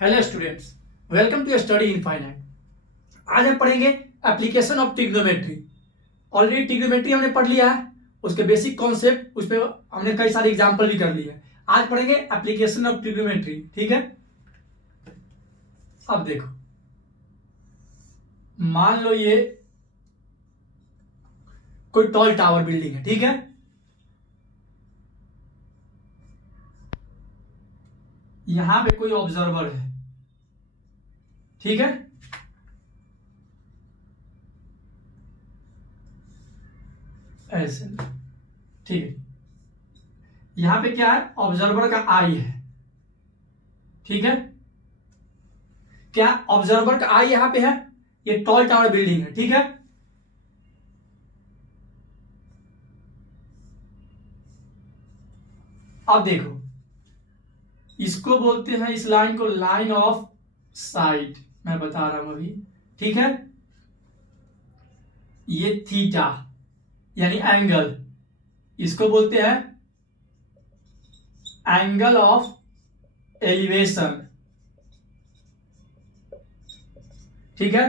Hello students, welcome to study in finite. आज हम पढ़ेंगे application of trigonometry. Already trigonometry हमने पढ़ लिया है, उसके बेसिक कॉन्सेप्ट, उस पर हमने कई सारे एग्जांपल भी कर लिए हैं। आज पढ़ेंगे एप्लीकेशन ऑफ ट्रिग्नोमेट्री। ठीक है, अब देखो, मान लो ये कोई टॉल टावर बिल्डिंग है। ठीक है, यहां पे कोई ऑब्जर्वर है। ठीक है, ऐसे। ठीक है, यहां पे क्या है, ऑब्जर्वर का आई है। ठीक है, क्या ऑब्जर्वर का आई यहां पे है, ये टॉल टावर बिल्डिंग है। ठीक है, अब देखो, इसको बोलते हैं, इस लाइन को लाइन ऑफ साइट, मैं बता रहा हूं अभी। ठीक है, ये थीटा यानी एंगल, इसको बोलते हैं एंगल ऑफ एलिवेशन। ठीक है,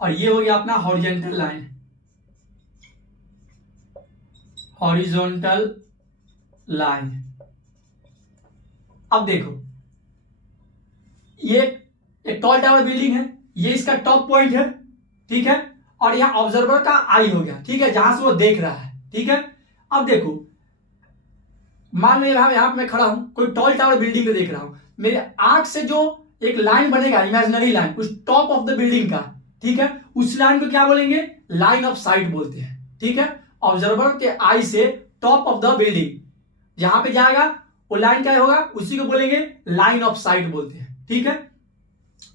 और ये हो गया अपना हॉरिजॉन्टल लाइन, हॉरिजॉन्टल लाइन। अब देखो, ये एक टॉल टावर बिल्डिंग है, ये इसका टॉप पॉइंट है। ठीक है, और यहां ऑब्जर्वर का आई हो गया। ठीक है, जहां से वो देख रहा है। ठीक है, अब देखो, मान लो यहां पे मैं खड़ा हूं, कोई टॉल टावर बिल्डिंग को देख रहा हूं, मेरे आंख से जो एक लाइन बनेगा, इमेजिनरी लाइन, उस टॉप ऑफ द बिल्डिंग का। ठीक है, उस लाइन को क्या बोलेंगे, लाइन ऑफ साइट बोलते हैं। ठीक है, ऑब्जर्वर के आई से टॉप ऑफ द बिल्डिंग जहां पे जाएगा, वो लाइन क्या होगा, उसी को बोलेंगे लाइन ऑफ साइट बोलते हैं। ठीक है,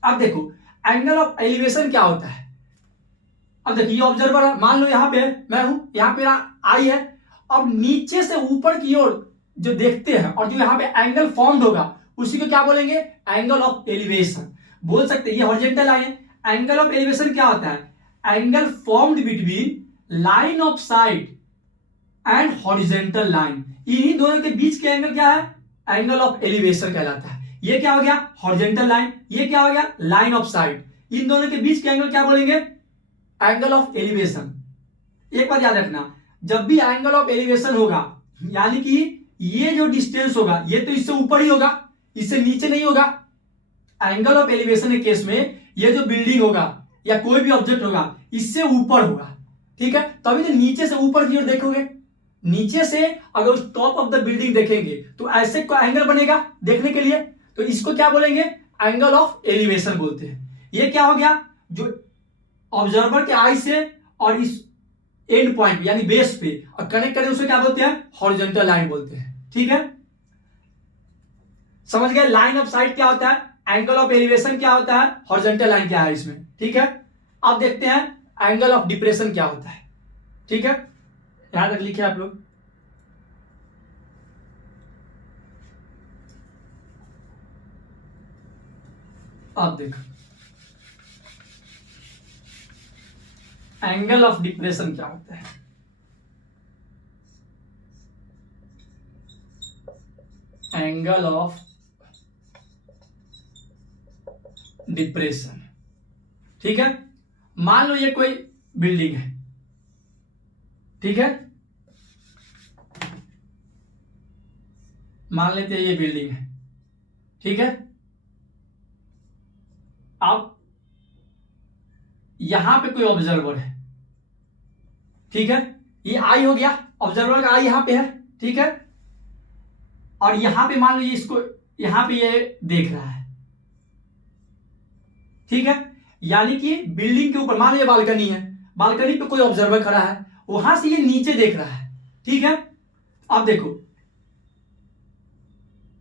अब देखो, एंगल ऑफ एलिवेशन क्या होता है। अब देखिए, ये ऑब्जर्वर है, मान लो यहां पे मैं हूं, यहां पे मेरा आई है। अब नीचे से ऊपर की ओर जो देखते हैं और जो यहां पे एंगल फॉर्म्ड होगा, उसी को क्या बोलेंगे, एंगल ऑफ एलिवेशन बोल सकते हैं। ये हॉरिजॉन्टल लाइन है। एंगल ऑफ एलिवेशन क्या होता है, angle formed between line of site and horizontal line. इन्हीं दोनों के बीच के एंगल क्या है, एंगल ऑफ एलिवेशन कहलाता है। ये क्या हो गया, हॉरिजॉन्टल लाइन, ये क्या हो गया, लाइन ऑफ साइट। इन दोनों के बीच के एंगल क्या बोलेंगे, एंगल ऑफ एलिवेशन। एक बात याद रखना, जब भी एंगल ऑफ एलिवेशन होगा, यानी कि ये जो डिस्टेंस होगा, ये तो इससे ऊपर ही होगा, इससे नीचे नहीं होगा। एंगल ऑफ एलिवेशन के केस में ये जो बिल्डिंग होगा या कोई भी ऑब्जेक्ट होगा, इससे ऊपर होगा। ठीक है, तभी तो नीचे से ऊपर की ओर देखोगे। नीचे से अगर उस टॉप ऑफ द बिल्डिंग देखेंगे तो ऐसे को एंगल बनेगा देखने के लिए, तो इसको क्या बोलेंगे, एंगल ऑफ एलिवेशन बोलते हैं। ये क्या हो गया, जो ऑब्जर्वर के आई से और इस एंड पॉइंट यानी बेस पे और कनेक्ट करें, उसे क्या बोलते हैं, हॉरिजॉन्टल लाइन बोलते हैं। ठीक है, समझ गए, लाइन ऑफ साइट क्या होता है, एंगल ऑफ एलिवेशन क्या होता है, हॉरिजॉन्टल लाइन क्या है इसमें। ठीक है, अब देखते हैं एंगल ऑफ डिप्रेशन क्या होता है। ठीक है, यहां तक लिखे आप लोग। अब देखो, एंगल ऑफ डिप्रेशन क्या होता है। Angle of depression. ठीक है, मान लो ये कोई बिल्डिंग है। ठीक है, मान लेते हैं ये बिल्डिंग है। ठीक है, अब यहां पे कोई ऑब्जर्वर है। ठीक है, ये आई हो गया, ऑब्जर्वर का आई यहां पे है। ठीक है, और यहां पे मान लो ये इसको यहां पे ये देख रहा है। ठीक है, यानी कि बिल्डिंग के ऊपर मान लो ये बालकनी है, बालकनी पे कोई ऑब्जर्वर खड़ा है, वहां से ये नीचे देख रहा है। ठीक है, अब देखो,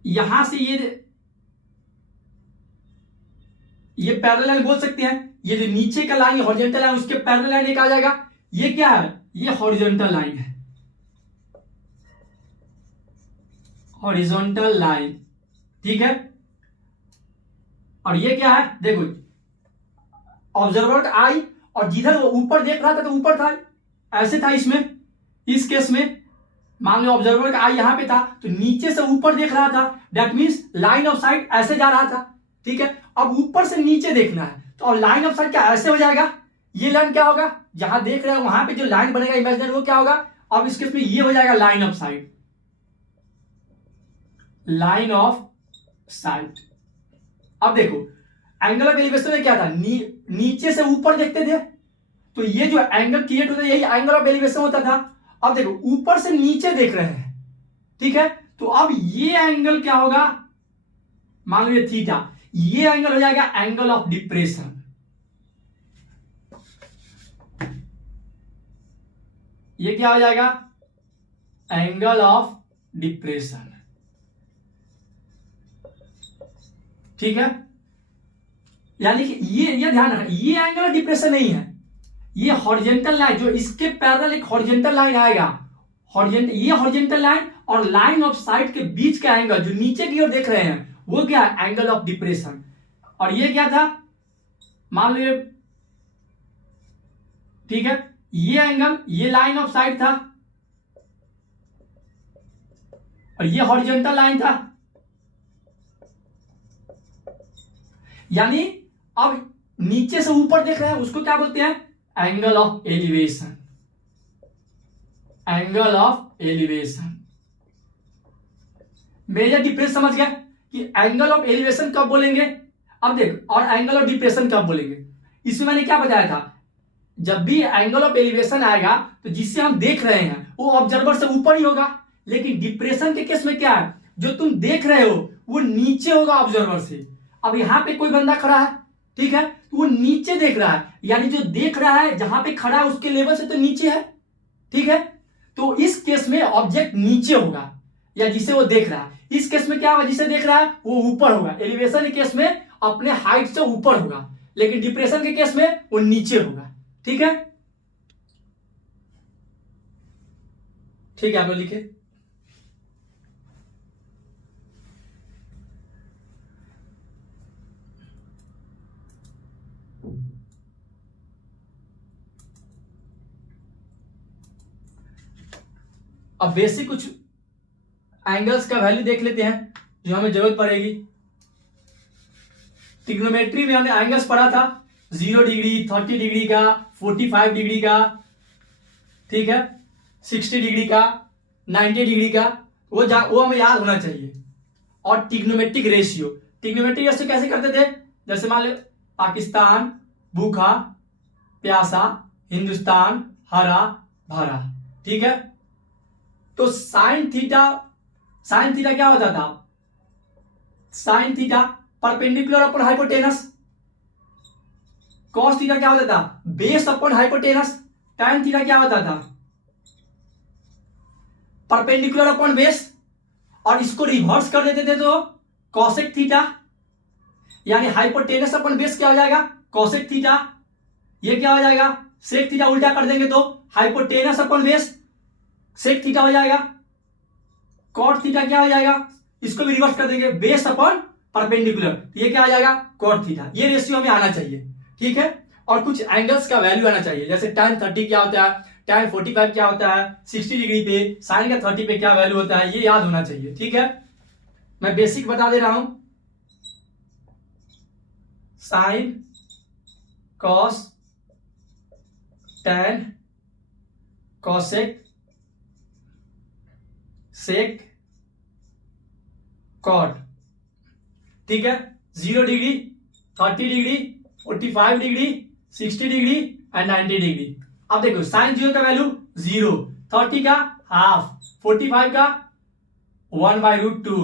यहां से ये पैरेलल लाइन बोल सकते हैं। ये जो नीचे का लाइन हॉरिजॉन्टल लाइन, उसके पैरेलल लाइन एक आ जाएगा। ये क्या है, ये हॉरिजॉन्टल लाइन है, हॉरिजॉन्टल लाइन। ठीक है, और ये क्या है, देखो, ऑब्जर्वर का आई, और जिधर वो ऊपर देख रहा था तो ऊपर था, ऐसे था इसमें, इस केस में। मान लो ऑब्जर्वर का आई यहां पे था तो नीचे से ऊपर देख रहा था, that means line of site ऐसे जा रहा था, ठीक है। अब ऊपर से नीचे देखना है तो अब लाइन ऑफ साइट क्या ऐसे हो जाएगा, ये लाइन क्या होगा, जहां देख रहे हैं वहां पे जो लाइन बनेगा इमेजिनरी वो क्या होगा, अब इस केस में ये हो जाएगा line of site, line of site. अब देखो एंगल ऑफ एलिवेशन में क्या था, नीचे से ऊपर देखते थे तो ये जो एंगल क्रिएट होता है यही एंगल ऑफ एलिवेशन होता था। अब देखो ऊपर से नीचे देख रहे हैं, ठीक है, तो अब ये एंगल क्या होगा, मान लो ये थीटा, ये एंगल हो जाएगा एंगल ऑफ डिप्रेशन। ये क्या हो जाएगा, एंगल ऑफ डिप्रेशन, ठीक है। यानी कि ये ध्यान रखना, ये एंगल ऑफ डिप्रेशन नहीं है, ये हॉरिजॉन्टल लाइन जो इसके पैरेलल एक हॉरिजॉन्टल लाइन आएगा, ये हॉरिजॉन्टल लाइन और लाइन ऑफ साइट के बीच का एंगल जो नीचे की ओर देख रहे हैं वो क्या है, एंगल ऑफ डिप्रेशन। और ये क्या था, मान लो, ठीक है, ये एंगल, ये लाइन ऑफ साइट था और ये हॉरिजॉन्टल लाइन था, यानी अब नीचे से ऊपर देख रहे हैं उसको क्या बोलते हैं, angle of elevation, angle of elevation. Major difference समझ गया कि एंगल ऑफ एलिवेशन कब बोलेंगे, अब देख, और एंगल ऑफ डिप्रेशन कब बोलेंगे। इसमें मैंने क्या बताया था, जब भी एंगल ऑफ एलिवेशन आएगा तो जिससे हम देख रहे हैं वो ऑब्जर्वर से ऊपर ही होगा, लेकिन डिप्रेशन के केस में क्या है, जो तुम देख रहे हो वो नीचे होगा ऑब्जर्वर से। अब यहां पे कोई बंदा खड़ा है, ठीक है, तो वो नीचे देख रहा है, यानी जो देख रहा है जहां पे खड़ा है उसके लेवल से तो नीचे है, ठीक है। तो इस केस में ऑब्जेक्ट नीचे होगा या जिसे वो देख रहा है, इस केस में क्या होगा, जिसे देख रहा है वो ऊपर होगा। एलिवेशन के केस में अपने हाइट से ऊपर होगा, लेकिन डिप्रेशन के केस में वो नीचे होगा, ठीक है। ठीक है, आप लोग लिखे। अब बेसिक कुछ एंगल्स का वैल्यू देख लेते हैं जो हमें जरूरत पड़ेगी। ट्रिग्नोमेट्री में हमने एंगल्स पढ़ा था, 0 डिग्री, 30 डिग्री का, 45 डिग्री का, ठीक है, 60 डिग्री का, 90 डिग्री का, वो हमें याद होना चाहिए। और ट्रिग्नोमेट्रिक रेशियो, ट्रिग्नोमेट्रिक रेशियो कैसे करते थे, जैसे मान लो पाकिस्तान, भूखा, प्यासा, हिंदुस्तान, हरा भरा, ठीक है। तो साइन थीटा क्या होता था, sine theta perpendicular upon hypotenuse. Cos theta क्या होता था, base upon hypotenuse. Tan theta क्या होता था, परपेंडिकुलर अपॉन बेस। और इसको रिवर्स कर देते थे तो कॉसेक थीटा, यानी हाइपोटेनस अपॉन बेस क्या हो जाएगा, कॉसेक थीटा। ये क्या हो जाएगा, सेक थीटा उल्टा कर देंगे तो hypotenuse upon base sec theta हो जाएगा। कॉट थीटा क्या हो जाएगा, इसको भी रिवर्स कर देंगे, बेस अपॉन परपेंडिकुलर, तो ये क्या आ जाएगा, कॉट थीटा। ये रेशियो में आना चाहिए, ठीक है। और कुछ एंगल्स का वैल्यू आना चाहिए, जैसे tan 30 क्या होता है, tan 45 क्या होता है, 60 डिग्री पे साइन का 30 पे क्या वैल्यू होता है, ये याद होना चाहिए, ठीक है। मैं बेसिक बता दे रहा हूं, साइन, कॉस, tan, कॉसेक, सेक, कॉट, ठीक है। 0 degree, 30 degree, 45 degree, 60 degree and 90 degree. अब देखो साइन 0 का वैल्यू 0, 30 का हाफ, 45 का 1/√2,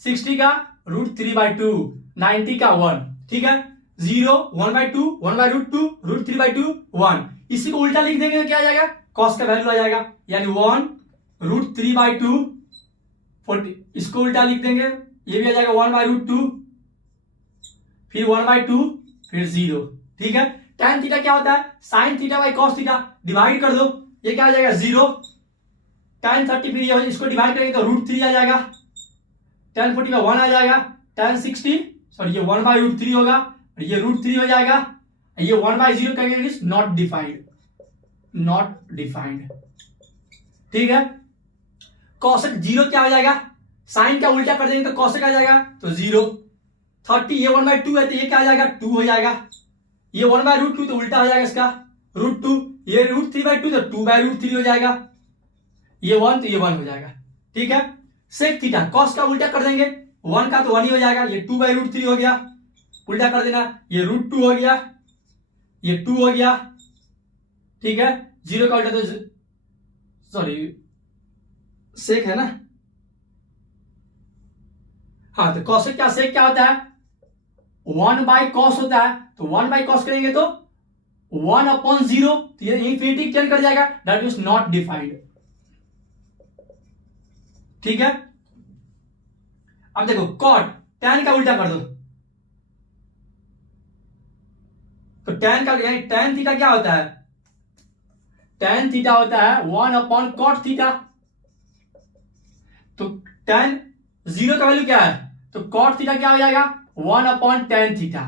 60 का √3/2, 90 का 1, ठीक है। 0, 1/2, 1/√2, √3/2, 1। इसी को उल्टा लिख देंगे तो क्या आ जाएगा, कॉस का वैल्यू आ जाएगा, यानी 1√3/2, 40, इसको उल्टा लिख देंगे, ये भी आ जाएगा 1/√2, फिर 1/2, फिर 0, ठीक है। tan थीटा क्या होता है, sine theta by cos theta, divide कर दो, ये क्या आ जाएगा 0। tan 30 फिर ये इसको डिवाइड करेंगे तो √3 आ जाएगा, tan 40 का 1 आ जाएगा, tan 60 सॉरी ये 1/√3 होगा, और ये √3 हो जाएगा, ये 1/0 करेंगे is not defined, not defined, ठीक है। कॉसेक 0 क्या हो जाएगा, साइन का उल्टा कर देंगे तो कॉसेक आ जाएगा तो 0। 30 ये 1/2 है तो ये क्या आ जाएगा 2 हो जाएगा। ये 1/√2 तो उल्टा हो जाएगा इसका √2। ये √3/2 तो 2/√3 हो जाएगा। ये 1 तो ये 1 हो जाएगा। ठीक है, सेक थीटा कॉस का उल्टा कर देंगे, 1 का तो 1 ही हो जाएगा। ये 2/√3 हो गया, उल्टा कर देना, ये √2 हो गया, ये 2 हो गया। ठीक है, 0 का उल्टा तो सॉरी सेक है ना, हाँ तो कॉसेक क्या सेक क्या होता है 1/cos होता है, तो 1/cos करेंगे तो 1/0, तो ये इंफिनिटी चेंज कर जाएगा, दैट इज नॉट डिफाइंड। ठीक है, अब देखो कॉट tan का उल्टा कर दो, तो tan का tan थीटा क्या होता है, tan थीटा होता है 1/cot थीटा। तो tan 0 का वैल्यू क्या है, तो cot थीटा क्या हो जाएगा 1/tan थीटा।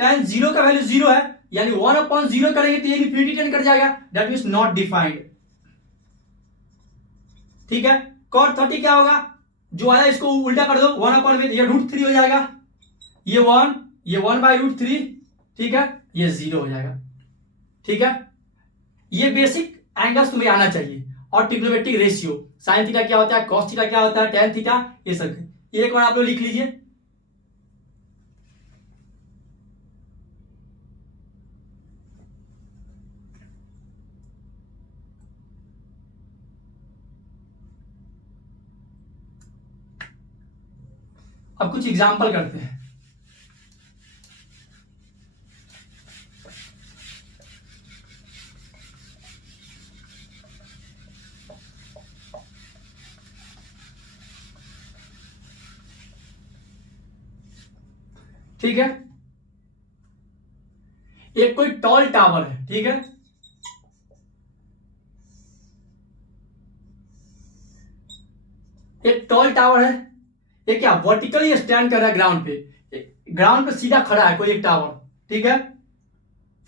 tan 0 का वैल्यू 0 है, यानी 1/0 करेंगे तो ये इंफिनिटी टेंड कर जाएगा, दैट मींस नॉट डिफाइंड। ठीक है, cot 30 क्या होगा, जो आया इसको उल्टा कर दो 1/, ये √3 हो जाएगा, ये 1, ये 1/√3। ठीक है, ये 0 हो जाएगा। ठीक है, ये बेसिक एंगल्स तुम्हें आना चाहिए, और ट्रिग्नोमेट्रिक रेशियो, साइन थीटा क्या होता है, कॉस थीटा क्या होता है, tan थीटा, ये सब ये एक बार आप लोग लिख लीजिए। अब कुछ एग्जाम्पल करते हैं। ठीक है, एक कोई टॉल टावर है, ठीक है, एक टॉल टावर है, ये क्या वर्टिकली स्टैंड कर रहा है ग्राउंड पे, ग्राउंड पे सीधा खड़ा है कोई एक टावर। ठीक है,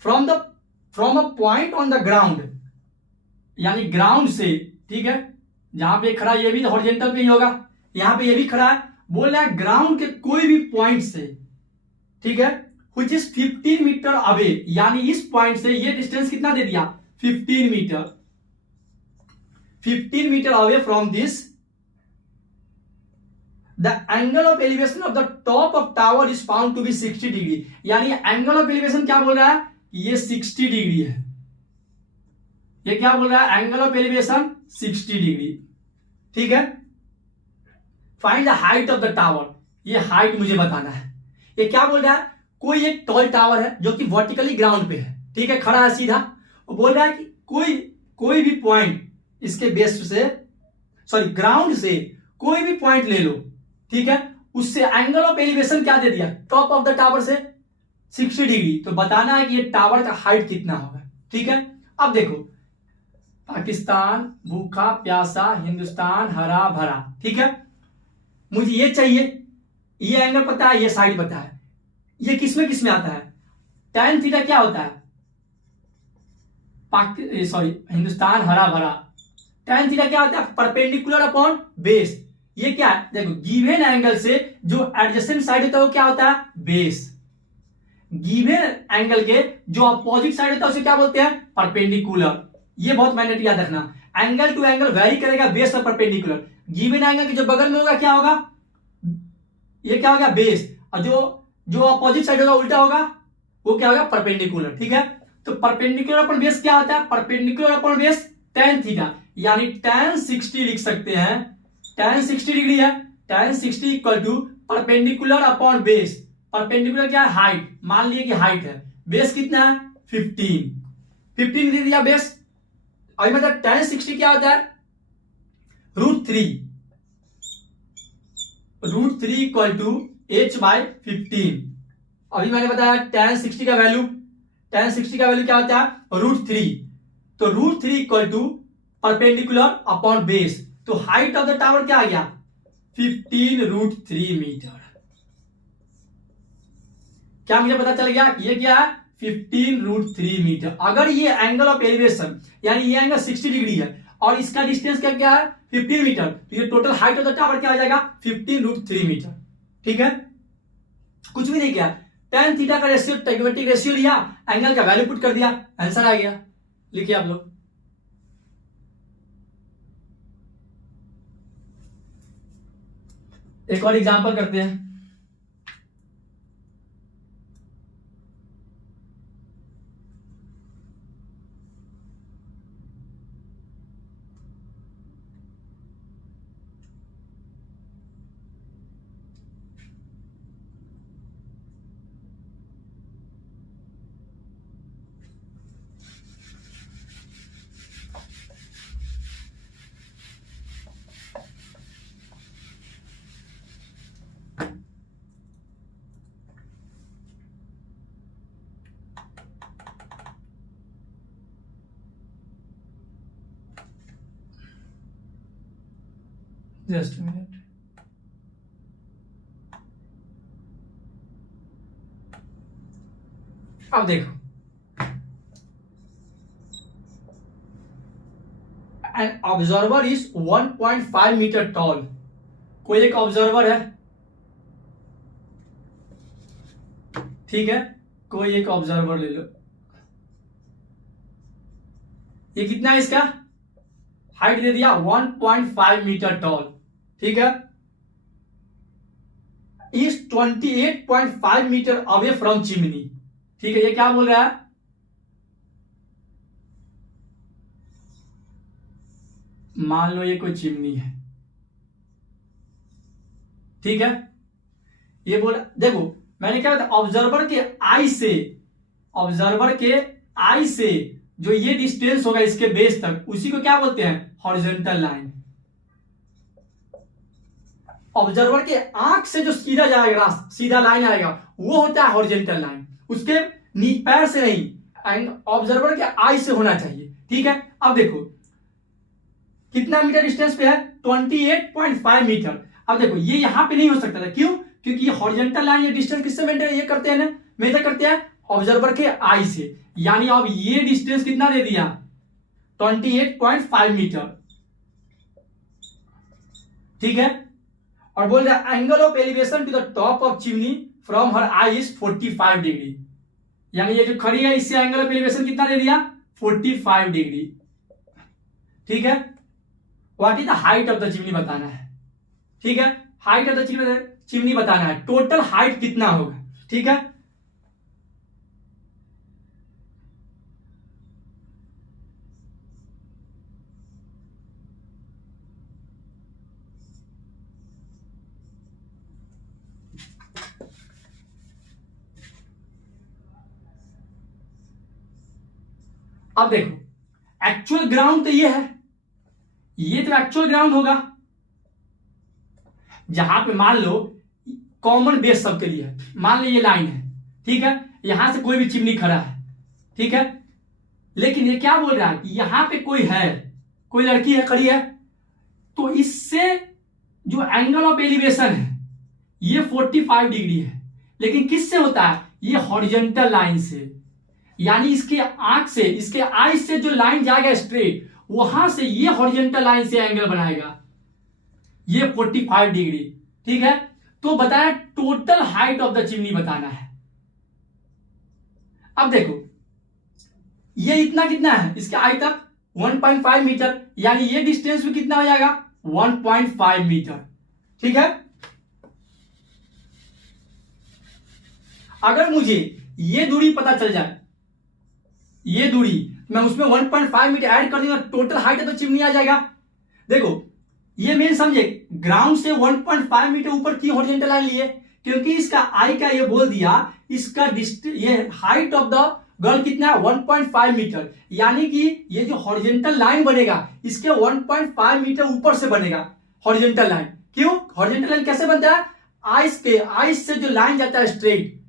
from a point on the ground, यानी ग्राउंड से, ठीक है, जहां पे खड़ा ये भी हॉरिजॉन्टल पे ही होगा, यहां पे ये भी खड़ा है, बोल रहा है ग्राउंड के कोई भी पॉइंट से, ठीक है, which is 15 मीटर अवे, यानी इस पॉइंट से ये डिस्टेंस कितना दे दिया 15 metre, 15 metre away from this the angle of elevation of the top of tower is found to be 60 degree, यानी एंगल ऑफ एलिवेशन क्या बोल रहा है, ये 60 डिग्री है। ये क्या बोल रहा है, एंगल ऑफ एलिवेशन 60 डिग्री। ठीक है, find the height of the tower, ये हाइट मुझे बताना है। ये क्या बोल रहा है, कोई एक टॉल टावर है जो कि वर्टिकली ग्राउंड पे है, ठीक है, खड़ा है सीधा, वो बोल रहा है कि कोई भी पॉइंट इसके बेस से, सॉरी ग्राउंड से कोई भी पॉइंट ले लो, ठीक है, उससे एंगल ऑफ एलिवेशन क्या दे दिया, टॉप ऑफ द टावर से 60 डिग्री, तो बताना है कि ये टावर का हाइट कितना होगा। ठीक है, अब देखो पाकिस्तान भूखा प्यासा, हिंदुस्तान हरा भरा, ठीक है, मुझे ये चाहिए, ये एंगल पता है, ये साइड पता है, ये किसमें आता है, tan थीटा क्या होता है, सॉरी हिंदुस्तान हरा भरा, tan थीटा क्या होता है, परपेंडिकुलर अपॉन बेस। ये क्या है, देखो गिवन एंगल से जो एडजेसेंट साइड होता है वो क्या होता है, बेस। गिवन एंगल के जो अपोजिट साइड होता है उसे क्या बोलते हैं, परपेंडिकुलर। ये बहुत मैंडेटरी याद रखना, एंगल टू एंगल वेरी करेगा बेस और परपेंडिकुलर। गिवन एंगल के जो बगल में होगा क्या होगा, ये क्या होगा बेस, और जो अपोजिट साइड होगा उल्टा होगा वो क्या होगा, परपेंडिकुलर। ठीक है, तो परपेंडिकुलर अपॉन बेस क्या होता है, perpendicular upon base tan theta, यानी tan 60 लिख सकते हैं, tan 60 डिग्री है, tan 60 equal to perpendicular upon base, perpendicular क्या है, हाइट, मान लिए कि हाइट है, बेस कितना है 15 दे दिया बेस। अभी मतलब tan 60 क्या होता है, √3 इक्वल टू h/15। अभी मैंने बताया tan 60 का वैल्यू, क्या होता है √3, तो √3 equal to perpendicular upon base, तो हाइट ऑफ द टावर क्या आ गया 15√3 मीटर। क्या मुझे पता चल गया, ये क्या है 15√3 मीटर। अगर ये एंगल ऑफ एलिवेशन, यानी ये एंगल 60 डिग्री है और इसका डिस्टेंस क्या क्या है 15 मीटर, तो ये total height of the tower क्या आ जाएगा 15√3 मीटर। ठीक है, कुछ भी नहीं किया, tan थीटा का रेशियो ट्रिग्नोमेट्रिक रेशियो लिया, एंगल का वैल्यू पुट कर दिया, आंसर आ गया। लिखिए आप लोग। एक और एग्जांपल करते हैं। जस्ट मिनट, अब देखो, an observer is 1.5 metre tall. कोई एक ऑब्जर्वर है, ठीक है, कोई एक ऑब्जर्वर ले लो। ये कितना है, इसका हाइट दे दिया 1.5 मीटर टॉल। ठीक है, is 28.5 metre away from chimney. ठीक है, ये क्या बोल रहा है, मान लो ये कोई चिमनी है, ठीक है, ये बोल, देखो मैंने क्या बताया, ऑब्जर्वर के आई से, ऑब्जर्वर के आई से जो ये डिस्टेंस होगा इसके बेस तक, उसी को क्या बोलते हैं, हॉरिजॉन्टल लाइन। ऑब्जर्वर के आंख से जो सीधा जाएगा, सीधा लाइन आएगा, वो होता है हॉरिजॉन्टल लाइन, उसके पैर से नहीं, एंड ऑब्जर्वर के आई से होना चाहिए। ठीक है, अब देखो कितना मीटर डिस्टेंस पे है, 28.5 मीटर। अब देखो ये यहां पे नहीं हो सकता था, क्यों, क्योंकि ये हॉरिजॉन्टल लाइन, ये डिस्टेंस किससे मेंटेन ये करते हैं ना, मेजर करते हैं ऑब्जर्वर के आई से। यानी अब ये डिस्टेंस कितना दे दिया, 28.5 मीटर। ठीक है, और बोल रहा है angle of elevation to the top of chimney from her eye is 45 degree. यानी ये जो खड़ी है इससे एंगल ऑफ एलिवेशन कितना दे दिया, 45 डिग्री। ठीक है, what is the height of the chimney बताना है। ठीक है, हाइट ऑफ द चिमनी बताना है, टोटल हाइट कितना होगा। ठीक है, अब देखो एक्चुअल ग्राउंड तो ये है, ये तो एक्चुअल ग्राउंड होगा, जहां पे मान लो कॉमन बेस सबके लिए है, मान लो ये लाइन है, ठीक है, यहां से कोई भी चिमनी खड़ा है, ठीक है, लेकिन ये क्या बोल रहा है कि यहां पे कोई है, कोई लड़की है खड़ी है, तो इससे जो एंगल ऑफ एलिवेशन है ये 45 डिग्री है, लेकिन किससे होता है, ये हॉरिजॉन्टल लाइन से। यानी इसके आंख से, इसके आई से जो लाइन जाएगा स्ट्रेट, वहां से ये हॉरिजॉन्टल लाइन से एंगल बनाएगा, ये 45 डिग्री। ठीक है, तो बताया total height of the chimney बताना है। अब देखो ये इतना कितना है, इसके आई तक 1.5 मीटर, यानी ये डिस्टेंस भी कितना हो जाएगा 1.5 मीटर। ठीक है, अगर मुझे ये दूरी पता चल जाए, ये दूरी मैं उसमें 1.5 मीटर ऐड कर दूंगा, टोटल हाइट तो चिमनी आ जाएगा। देखो ये मेन समझे, ग्राउंड से 1.5 मीटर ऊपर की हॉरिजॉन्टल लाइन लिए, क्योंकि इसका आई का ये बोल दिया, इसका ये हाइट ऑफ द गर्ल कितना है 1.5 मीटर, यानी कि ये जो हॉरिजॉन्टल लाइन बनेगा इसके 1.5 मीटर ऊपर से बनेगा हॉरिजॉन्टल लाइन। क्यों, हॉरिजॉन्टल लाइन कैसे बनता है, आइस से जो लाइन जाता है स्ट्रेट,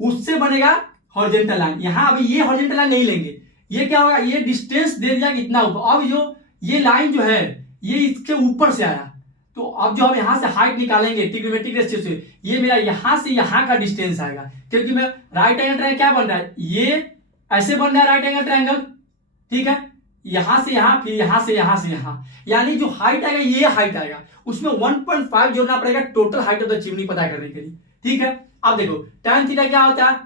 उससे बनेगा हॉरिजॉन्टल लाइन। यहां अभी ये हॉरिजॉन्टल लाइन नहीं लेंगे, ये क्या होगा, ये डिस्टेंस दे दिया कितना ऊपर, अब जो ये लाइन जो है ये इसके ऊपर से आया, तो अब जो हम यहां से हाइट निकालेंगे ट्रिग्नोमेट्रिक रेशियो से, ये मेरा यहां से यहां का डिस्टेंस आएगा, क्योंकि मैं राइट एंगल ट्रायंगल क्या बन रहा है, ये ऐसे बन रहा है राइट एंगल ट्रायंगल। ठीक है, यहां से यहां, फिर यहां से यहां से यहां, यानी जो हाइट आएगा ये हाइट आएगा, उसमें 1.5 जोड़ना पड़ेगा total height of the chimney पता करने के लिए। ठीक है, अब देखो tan थीटा क्या होता है,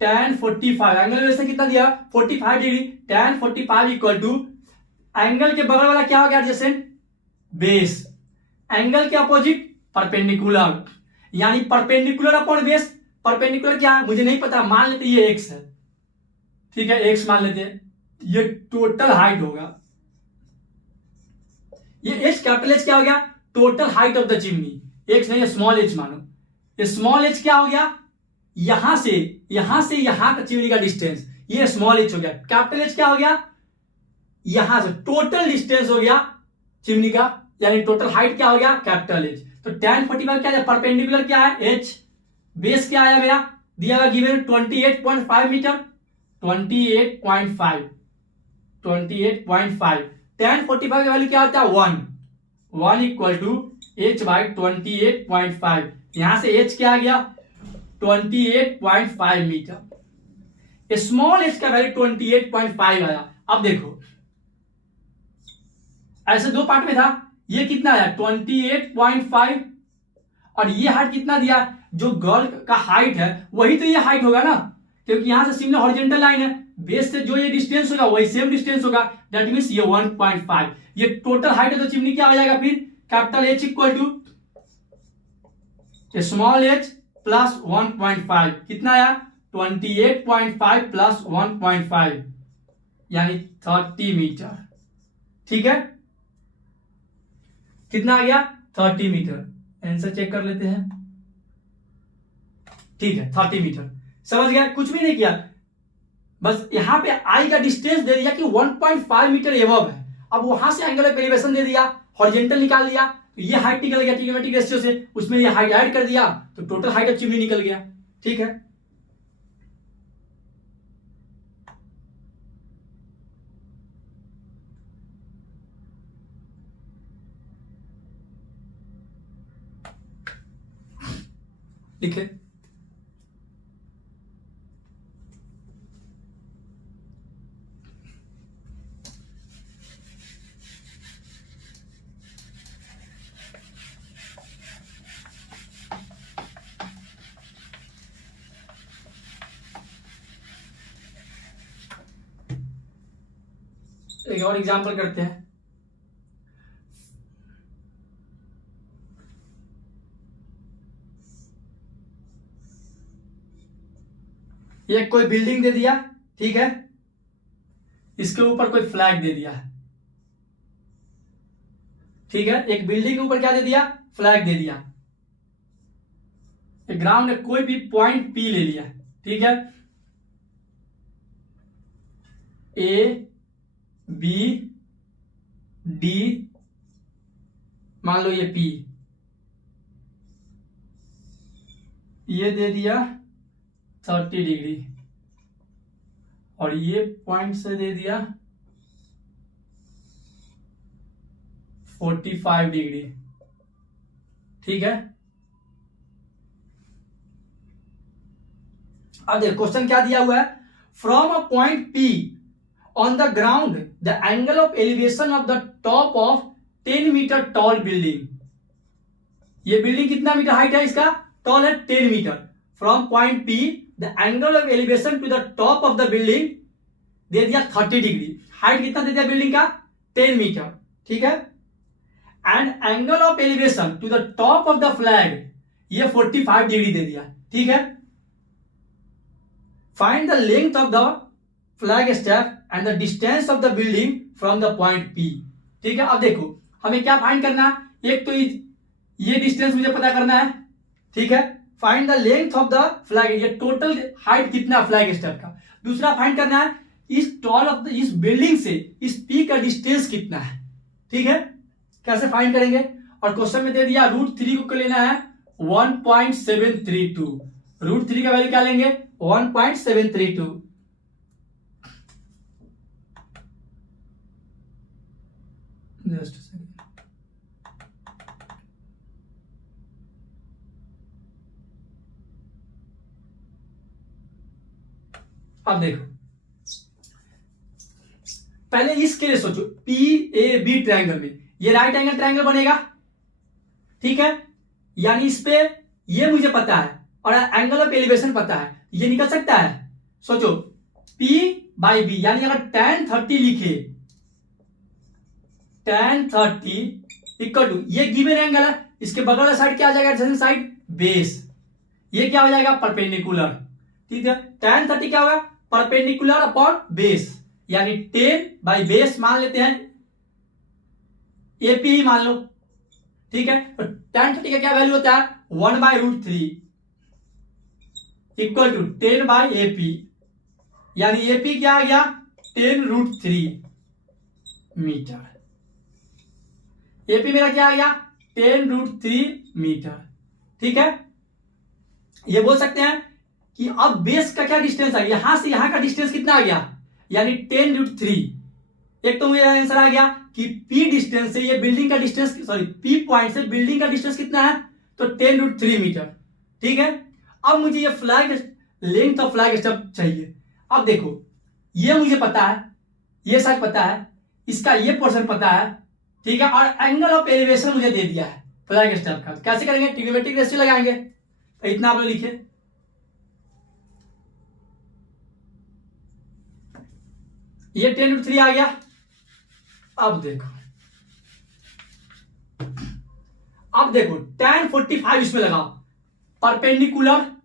tan 45, एंगल वैसे कितना दिया 45 degree, tan 45 equal to angle के बगल वाला क्या हो गया एडजेसेंट, बेस, एंगल के अपोजिट परपेंडिकुलर, यानी परपेंडिकुलर अपॉन बेस, परपेंडिकुलर क्या है मुझे नहीं पता, मान लेते ये x है, ठीक है x मान लेते हैं, ये टोटल हाइट होगा, ये h कैपिटल H क्या हो गया total height of the chimney, x नहीं स्मॉल h मानो, ये स्मॉल h क्या हो गया यहां से यहां का चिमनी का डिस्टेंस, ये स्मॉल h हो गया, कैपिटल H क्या हो गया यहां से टोटल डिस्टेंस हो गया चिमनी का, यानी टोटल हाइट क्या हो गया कैपिटल H। तो tan 45 क्या है, परपेंडिकुलर क्या है h, बेस क्या आया मेरा दिया हुआ गिवन 28.5 मीटर, 28.5 tan 45 का वैल्यू क्या होता है 1 इक्वल टू h बाई 28.5, यहां से h क्या आ गया 28.5 मीटर, स्मॉल h का वैल्यू 28.5 आया। अब देखो ऐसे दो पार्ट में था, ये कितना आया 28.5 और ये हाइट कितना दिया, जो गर्ल का हाइट है वही तो ये हाइट होगा ना, क्योंकि यहां से सिमने हॉरिजॉन्टल लाइन है, बेस से जो ये डिस्टेंस होगा वही सेम डिस्टेंस होगा, दैट मींस ये 1.5, ये टोटल हाइट है तो चिमनी क्या हो जाएगा फिर capital H equal to small h plus 1.5, कितना आया 28.5 प्लस 1.5 यानी 30 मीटर। ठीक है, कितना आ गया 30 मीटर, आंसर चेक कर लेते हैं। ठीक है 30 मीटर, समझ गया, कुछ भी नहीं किया, बस यहां पे आई का डिस्टेंस दे दिया कि 1.5 मीटर एबव है, अब वहां से एंगल ऑफ एलिवेशन दे दिया, हॉरिजॉन्टल निकाल दिया, तो ये हाइट निकल गया ट्रिग्नोमेट्रिक रेशियो से, उसमें ये हाइट ऐड कर दिया तो टोटल हाइट ऑफ चिमनी निकल गया। ठीक है, लिखे एक और एग्जांपल करते हैं। ये कोई बिल्डिंग दे दिया, ठीक है, इसके ऊपर कोई फ्लैग दे दिया, ठीक है, एक बिल्डिंग के ऊपर क्या दे दिया फ्लैग दे दिया, एक ग्राउंड ने कोई भी पॉइंट पी ले लिया, ठीक है, ए बी डी मान लो ये पी, ये दे दिया 30 डिग्री और ये पॉइंट से दे दिया 45 डिग्री। ठीक है, अब देखो क्वेश्चन क्या दिया हुआ है, from a point P on the ground the angle of elevation of the top of 10 metre tall building, ये बिल्डिंग कितना मीटर हाइट है इसका टॉल है 10 metre, from point P the angle of elevation to the top of the building दे दिया 30 degree, height कितना दे दिया बिल्डिंग का 10 मीटर। ठीक है, and angle of elevation to the top of the flag ये 45 डिग्री दे दिया। ठीक है, find the length of the flag step and the distance of the building from the point P. ठीक है, अब देखो हमें क्या फाइंड करना है, एक तो ये डिस्टेंस मुझे पता करना है, ठीक है, find the length of the flag, ये टोटल हाइट कितना फ्लैग स्टेप का, दूसरा फाइंड करना है इस टॉल ऑफ द इस बिल्डिंग से इस पी का डिस्टेंस कितना है। ठीक है, कैसे फाइंड करेंगे, और क्वेश्चन में दे दिया √3 को लेना है 1.732, √3 का वैल्यू क्या लेंगे 1.732। जस्ट सेकंड, अब देखो पहले इसके लिए सोचो, PAB ट्रायंगल में ये राइट एंगल ट्रायंगल बनेगा, ठीक है, यानी इस पे ये मुझे पता है और एंगल ऑफ एलिवेशन पता है, ये निकल सकता है। सोचो P/B यानी अगर tan 30 लिखे, tan 30 इक्वल टू ये गिवन एंगल है, इसके बगल वाला साइड क्या आ जाएगा, एडजेसेंट साइड बेस, ये क्या हो जाएगा परपेंडिकुलर, ठीक है। tan 30 क्या होगा, परपेंडिकुलर अपॉन बेस, यानी 10/बेस मान लेते हैं, AP ही मान लो, ठीक है। तो tan 30 का क्या वैल्यू होता है 1/√3 इक्वल टू 10/AP, यानी AP क्या आ गया 10√3 मीटर। AP मेरा क्या आ गया 10√3 मीटर, ठीक है। ये बोल सकते हैं कि अब बेस का क्या डिस्टेंस आ गया, यहां से यहां का डिस्टेंस कितना आ गया, यानी 10√3। एक तो मेरा आंसर आ गया कि P डिस्टेंस से ये बिल्डिंग का डिस्टेंस, सॉरी P पॉइंट से बिल्डिंग का डिस्टेंस कितना है, तो 10√3 मीटर, ठीक है। अब मुझे ये flag length of flag stub चाहिए। अब देखो ये मुझे पता है, ये साइड पता है, इसका ये पोर्शन पता है, ठीक है, और एंगल ऑफ एलिवेशन मुझे दे दिया है फ्लैग स्टब का। कैसे करेंगे, ट्रिग्नोमेट्रिक रेशियो लगाएंगे, तो इतना आप लोग लिखे, ये 10√3 आ गया। अब देखो tan 45 इसमें लगा, परपेंडिकुलर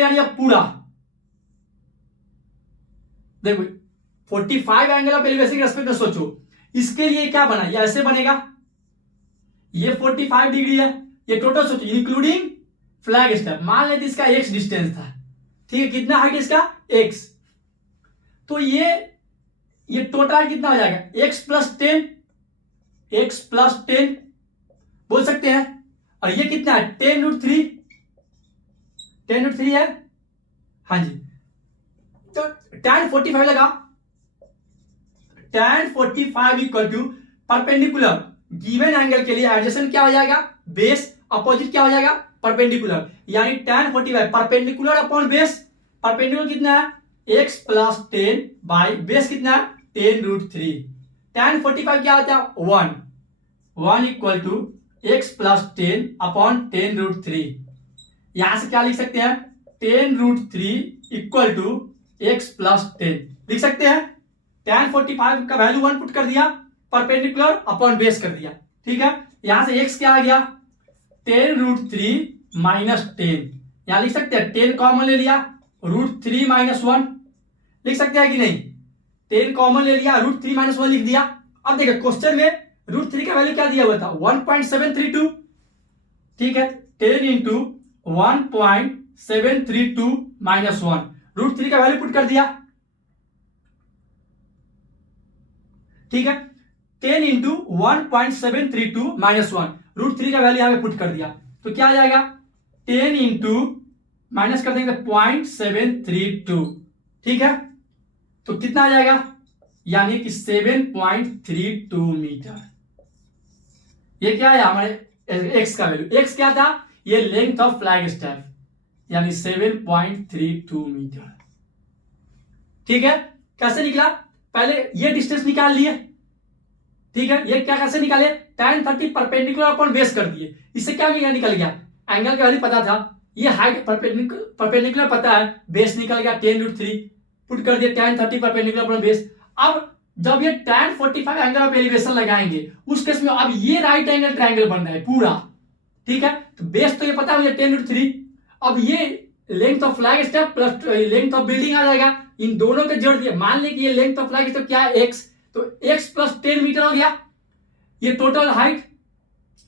यानी अब पूरा देखो 45 एंगल ऑफ एलिवेशन के रेस्पेक्ट में सोचो, इसके लिए क्या बना, ये ऐसे बनेगा, ये 45 डिग्री है, ये टोटल सोचो इंक्लूडिंग फ्लैग स्टेप, मान लेते इसका x डिस्टेंस था, ठीक है, कितना हाइट इसका x, तो ये टोटल कितना हो जाएगा x प्लस 10 बोल सकते हैं, और ये कितना है 10√3 है, हाँ जी। तो tan 45 लगा, tan 45 equal to perpendicular given angle के लिए एडजेसेंट क्या हो जाएगा बेस, अपोजिट क्या हो जाएगा परपेंडिकुलर, यानी tan 45 perpendicular upon base, perpendicular कितना है x प्लस 10 बाई बेस कितना है 10√3, tan 45 क्या होता है 1 equal to x plus 10 upon 10√3, यहां से क्या लिख सकते हैं 10√3 इक्वल टू x प्लस 10 लिख सकते हैं। tan 45 का वैल्यू 1 पुट कर दिया, परपेंडिकुलर अपॉन बेस कर दिया, ठीक है। यहां से x क्या आ गया 10√3 माइनस 10, यहां लिख सकते हैं 10 कॉमन ले लिया, √3 माइनस 1 लिख सकते हैं कि नहीं, 10 कॉमन ले लिया, √3 माइनस 1 लिख दिया। अब देखिए क्वेश्चन में √3 का वैल्यू क्या दिया हुआ था 1.732, ठीक है, 10 इंटू 1.732 माइनस 1, √3 का वैल्यू पुट कर दिया, ठीक है, 10 इंटू 1.732 माइनस 1, √3 का वैल्यू यहां पे पुट कर दिया, तो क्या आ जाएगा 10 इंटू माइनस कर देंगे 0.732, ठीक है, तो कितना आ जाएगा, यानी कि 7.32 मीटर। ये क्या है हमारे x का वैल्यू, x क्या था ये लेंथ ऑफ फ्लैग स्टेप, यानी 7.32 मीटर, ठीक है। कैसे निकला, पहले ये डिस्टेंस निकाल लिए, ठीक है, ये क्या कैसे निकाले tan 30 परपेंडिकुलर अपॉन बेस कर दिए, इससे क्या निकल गया एंगल का वैल्यू पता था, ये हाइट परपेंडिकुलर पता है, बेस निकल गया 10√3 पुट कर दिया tan 30 परपेंडिकुलर अपॉन बेस। अब जब ये tan 45 एंगल ऑफ एलिवेशन लगाएंगे उस केस में अब ये राइट एंगल ट्रायंगल बन रहा है पूरा, ठीक है, तो बेस तो ये पता है मुझे 10√3, अब ये length of flag step plus length of building आ जाएगा, इन दोनों के जोड़ दिए, मान ले कि ये लेंथ ऑफ फ्लैग स्टेप क्या है x, तो x प्लस 10 मीटर हो गया ये टोटल हाइट।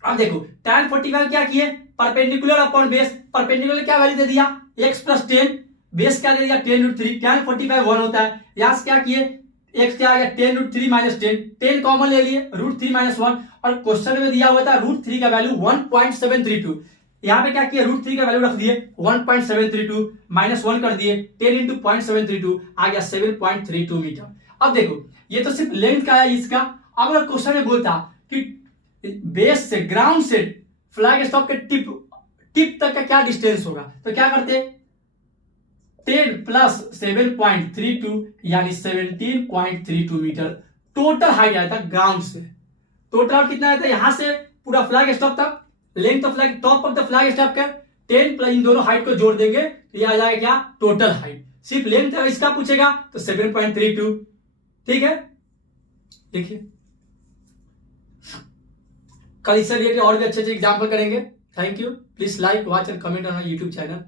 अब देखो tan 45 क्या किए परपेंडिकुलर अपॉन बेस, परपेंडिकुलर क्या वैल्यू दे दिया x प्लस 10, बेस क्या दे दिया 10√3, tan 45 1 होता है, यहां से क्या किए x क्या आ गया 10√3 माइनस 10 कॉमन ले लिए √3 माइनस 1, और क्वेश्चन में दिया हुआ था √3 का वैल्यू 1.732, यहां पे क्या किया √3 का वैल्यू रख दिए 1.732 माइनस 1 कर दिए 10 इंटू 0.732 आ गया 7.32 मीटर। अब देखो ये तो सिर्फ लेंथ का है इसका, अब अगर क्वेश्चन में बोलता कि बेस से ग्राउंड से फ्लैग स्टॉक के टिप तक का क्या डिस्टेंस होगा, तो क्या करते 10 प्लस 7.32 यानी 17.32 मीटर टोटल हाइट आया था ग्राउंड से। टोटल हाइट कितना आया था यहां से पूरा फ्लैग स्टॉप तक, length of flag top of the flag stop का 10 प्लस इन दोनों हाइट को जोड़ देंगे तो यह आ जाएगा क्या, टोटल हाइट। सिर्फ लेंथ इसका पूछेगा तो 7.32। ठीक है, देखिए कल इससे रिलेटेड और भी अच्छे अच्छे एग्जाम्पल करेंगे। Thank you, please like watch and comment on my YouTube channel.